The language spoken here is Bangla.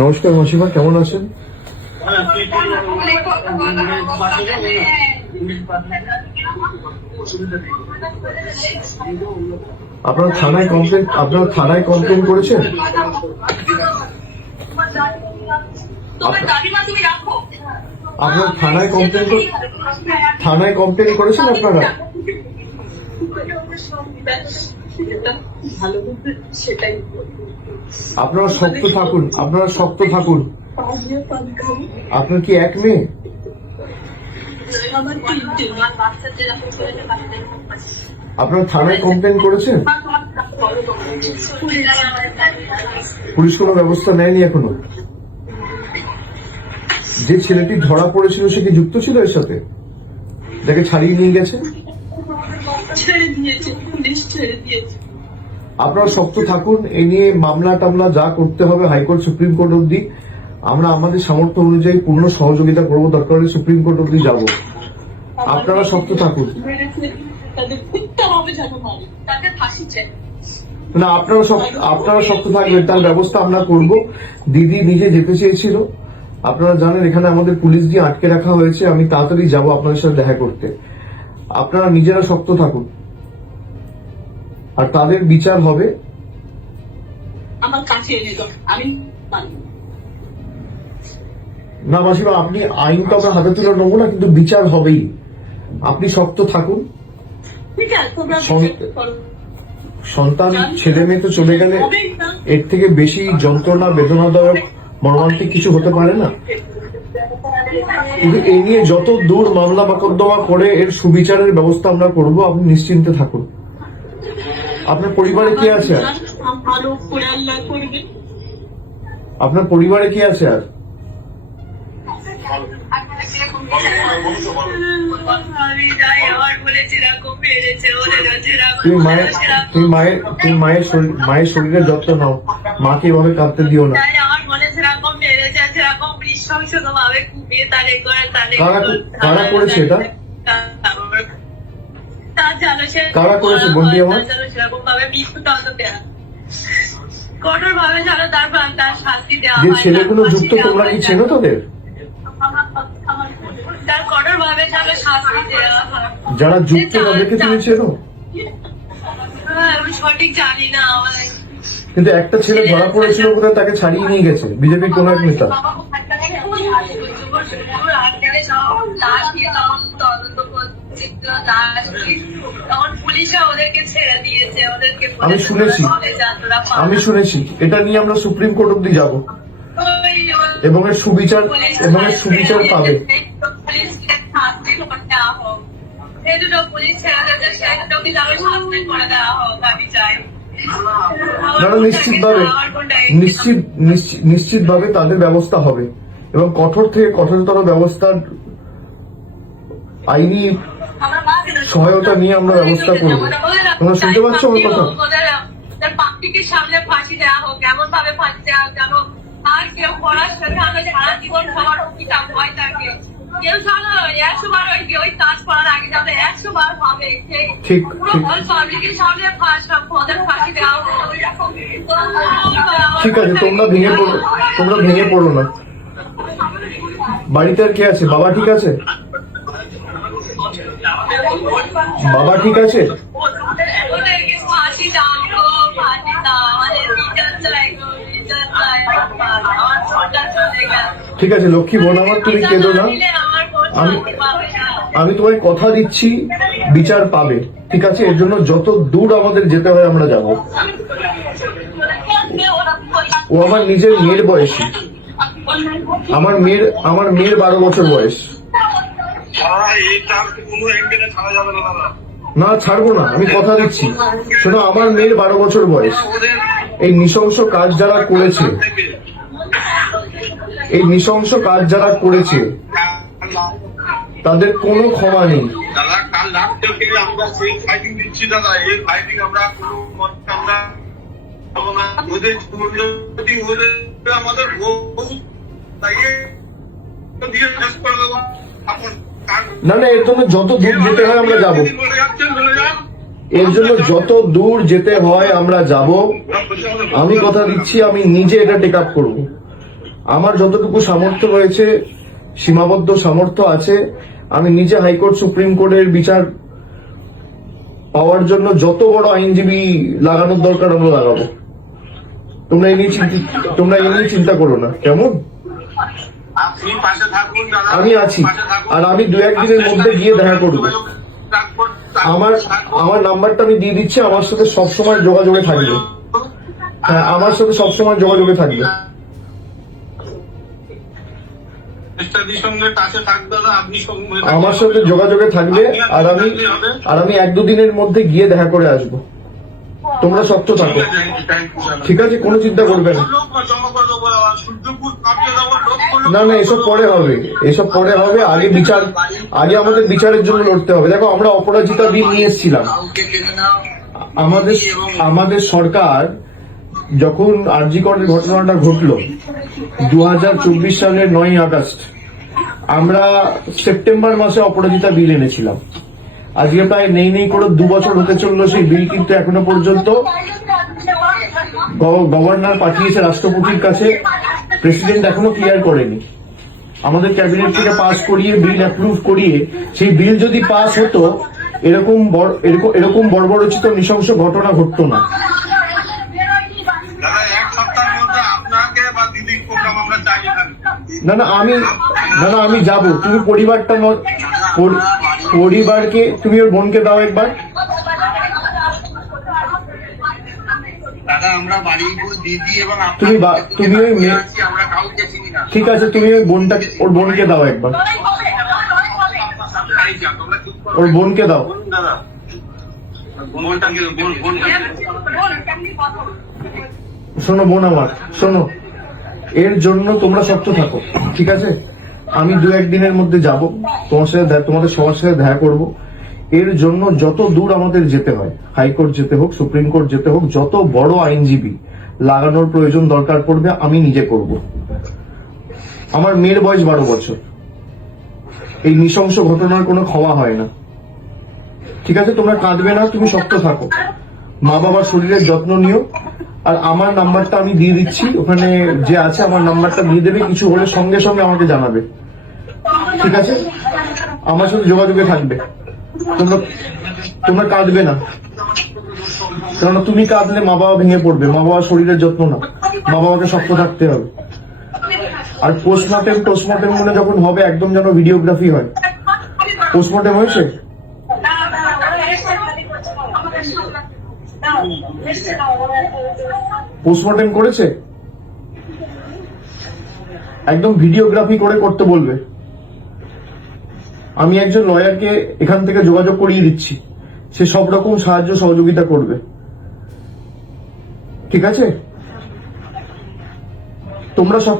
নমস্কার মাসিমা, কেমন আছেন? আপনার থানায় কমপ্লেন করেছেন? আপনার থানায় কমপ্লেন করেছেন আপনারা? আপনারা শক্ত থাকুন। আপনার কি এক মেয়ে? আপনার থানায় কমপ্লেন করেছেন? পুলিশ কোনো ব্যবস্থা নেয়নি এখনো? যে ছেলেটি ধরা পড়েছিল সে কি যুক্ত ছিল এর সাথে? যাকে ছাড়িয়ে নিয়ে গেছে? আপনারা শক্ত থাকুন। এই নিয়ে মামলা টামলা যা করতে হবে হাইকোর্ট সুপ্রিম কোর্ট অব্দি আমরা আমাদের সামর্থ্য অনুযায়ী পূর্ণ সহযোগিতা করবো। দরকার হলে সুপ্রিম কোর্ট অব্দি যাব। আপনারা শক্ত থাকুন। না, আপনারা শক্ত থাকবেন, তার ব্যবস্থা আমরা করব। দিদি নিজে যেতে চেয়েছিল, আপনারা জানেন এখানে আমাদের পুলিশ দিয়ে আটকে রাখা হয়েছে। আমি তাড়াতাড়ি যাব আপনাদের সাথে দেখা করতে। আপনারা নিজেরা শক্ত থাকুন আর তাদের বিচার হবে। আমার কাছে এনে দাও, আমি না মাসিমা, আপনি আইন তো আমরা হাতে তুলে নেবো না, কিন্তু বিচার হবেই। আপনি শক্ত থাকুন। সন্তান ছেলে মেয়ে তো চলে গেলে এর থেকে বেশি যন্ত্রণা বেদনাদায়ক মর্মান্তিক কিছু হতে পারে না। কিন্তু এ নিয়ে যত দূর মামলা মোকদ্দমা করে এর সুবিচারের ব্যবস্থা আমরা করব। আপনি নিশ্চিন্তে থাকুন। আপনার পরিবারে কি আছে আর? আপনার পরিবারে কি আছে আর? তুমি মায়ের শরীরের যত্ন নাও, মাকে এভাবে কাঁদতে দিও না। কারা করেছে এটা? কারা করেছে বন্দি আমার? যে ছেলেগুলো যুক্ত, তোমরা কি চেনো তাদের? যারা যুক্ত তাদেরকে তুমি চেনো? সঠিক জানি না, কিন্তু একটা ছেলে ধরা পড়েছিল কোথায়, তাকে ছাড়িয়ে নিয়ে গেছে বিজেপির কোন এক নেতা। আমি শুনেছি এটা নিয়ে আমরা সুপ্রিম কোর্ট অব্দি যাব এবং এর সুবিচার পাবে। নিশ্চিতভাবে তাদের ব্যবস্থা হবে এবং কঠোর থেকে কঠোরতর ব্যবস্থার আইনি সহায়তা নিয়ে আমরা ব্যবস্থা করব। তোমরা শুনতে পাচ্ছ আমার কথা? সামনে ফাঁসি দেওয়া হোক, এমন ভাবে ফাঁসি দেওয়া হোক যেন আর কেউ করার সাথে আমি সারা জীবন সবার অঙ্কিতা ভয় থাকে। কেউ জানো 100 বার ওই কাজ করার আগে যাতে 100 বার হবে। ঠিক আছে, তোমরা ভেঙে পড়ো না। বাড়িতে আর কে আছে? বাবা ঠিক আছে? বাবা ঠিক আছে? ঠিক আছে লক্ষ্মী বোন আমার, তুমি কেঁদো না। আমি তোমায় কথা দিচ্ছি বিচার পাবে, ঠিক আছে? এর জন্য যত দূর আমাদের যেতে হয় আমরা যাব। ও আমার নিজের মেয়ের বয়সী। আমার মেয়ের 12 বছর বয়স। না ছাড়বো না, আমি কথা দিচ্ছি। শোনো, আমার মেয়ের 12 বছর বয়স। এই নৃশংস কাজ যারা করেছে তাদের কোনো ক্ষমা নেই। না এর জন্য যত দূর যেতে হয় আমরা যাবো। এর জন্য যত দূর যেতে হয় আমরা যাব। আমি কথা দিচ্ছি আমি নিজে এটা টেক আপ করবো। আমার যতটুকু সামর্থ্য রয়েছে, সীমাবদ্ধ সামর্থ্য আছে, আমি নিজে হাইকোর্ট সুপ্রিম কোর্টের বিচার পাওয়ার জন্য যত বড় আইনজীবী লাগানোর দরকার আমরা লাগাবো। তোমরা এই নিয়ে চিন্তা করো না, কেমন? আপনি পাশে থাকুন দাদা, আমি আছি, পাশে থাকুন। আর আমি 2-1 দিনের মধ্যে গিয়ে দেখা করবো। আমার নাম্বারটা আমি দিয়ে দিচ্ছি, আমার সাথে সবসময় যোগাযোগে থাকবে। হ্যাঁ, আমার সাথে সবসময় যোগাযোগে থাকবে। আমার সাথে যোগাযোগে থাকবে, আর আমি 1-2 দিনের মধ্যে গিয়ে দেখা করে আসবো। তোমরা শক্ত থাকো, ঠিক আছে? কোনো চিন্তা করবে না। না না, এসব পরে হবে, এসব পরে হবে। আগে আমাদের বিচারের জন্য লড়তে হবে। দেখো, আমরা অপরাজিতা বিল নিয়ে এসেছিলাম। আমাদের সরকার যখন আরজি করের ঘটনাটা ঘটলো 2024 সালের 9ই আগস্ট, আমরা সেপ্টেম্বর মাসে অপরাজিতা বিল এনেছিলাম। আজকে প্রায় নেই করে 2 বছর হতে চললো সেই বিল, কিন্তু এখনো পর্যন্ত গভর্নর পাঠিয়েছে রাষ্ট্রপতির কাছে, প্রেসিডেন্ট এখনো ক্লিয়ার করেনি। আমাদের ক্যাবিনেট থেকে পাস করিয়ে, বিল অ্যাপ্রুভ করিয়ে, সেই বিল যদি পাস হতো, এরকম বর্বরচিত নৃশংস ঘটনা ঘটতো না। না না, আমি যাবো। তুমি পরিবারকে, তুমি ওর বোনকে দাও একবার। তুমি ওই ঠিক আছে, তুমি ওর বোনকে দাও একবার, ওর বোনকে দাও। শোনো বোন আমার, শোনো, এর জন্য তোমরা শক্ত থাকো, ঠিক আছে? আমি 2-1 দিনের মধ্যে যাব, তোমাদের সবার সাথে দেখা করব। এর জন্য যত দূর আমাদের যেতে হয়, হাইকোর্ট যেতে হোক, সুপ্রিম কোর্ট যেতে হোক, যত বড় আইনজীবী লাগানোর প্রয়োজন দরকার পড়বে, আমি নিজে করব। আমার মেয়ের বয়স 12 বছর। এই নৃশংস ঘটনার কোনো ক্ষমা হয় না, ঠিক আছে? তোমরা কাঁদবে না, তুমি শক্ত থাকো, মা বাবার শরীরের যত্ন নিও। আর আমার নাম্বারটা আমি দিয়ে দিচ্ছি, ওখানে যে আছে আমার নাম্বারটা দিয়ে দেবে, কিছু হলে সঙ্গে সঙ্গে আমাকে জানাবে, ঠিক আছে? আমার সাথে যোগাযোগে থাকবে। তোমরা কাঁদবে না, কারণ তুমি কাঁদলে মা বাবা ভেঙে পড়বে। মা বাবার শরীরের যত্ন না, মা বাবাকে শক্ত থাকতে হবে। আর পোস্টমর্টেম মনে যখন হবে, একদম যেন ভিডিওগ্রাফি হয়। পোস্টমর্টেম হয়েছে? পোস্টমর্টেম করেছে? একদম ভিডিওগ্রাফি করে করতে বলবে। আমি একজন লয়ারকে এখান থেকে যোগাযোগ করিয়ে দিচ্ছি, সে সব রকম সাহায্য সহযোগিতা করবে, ঠিক আছে? তোমরা সব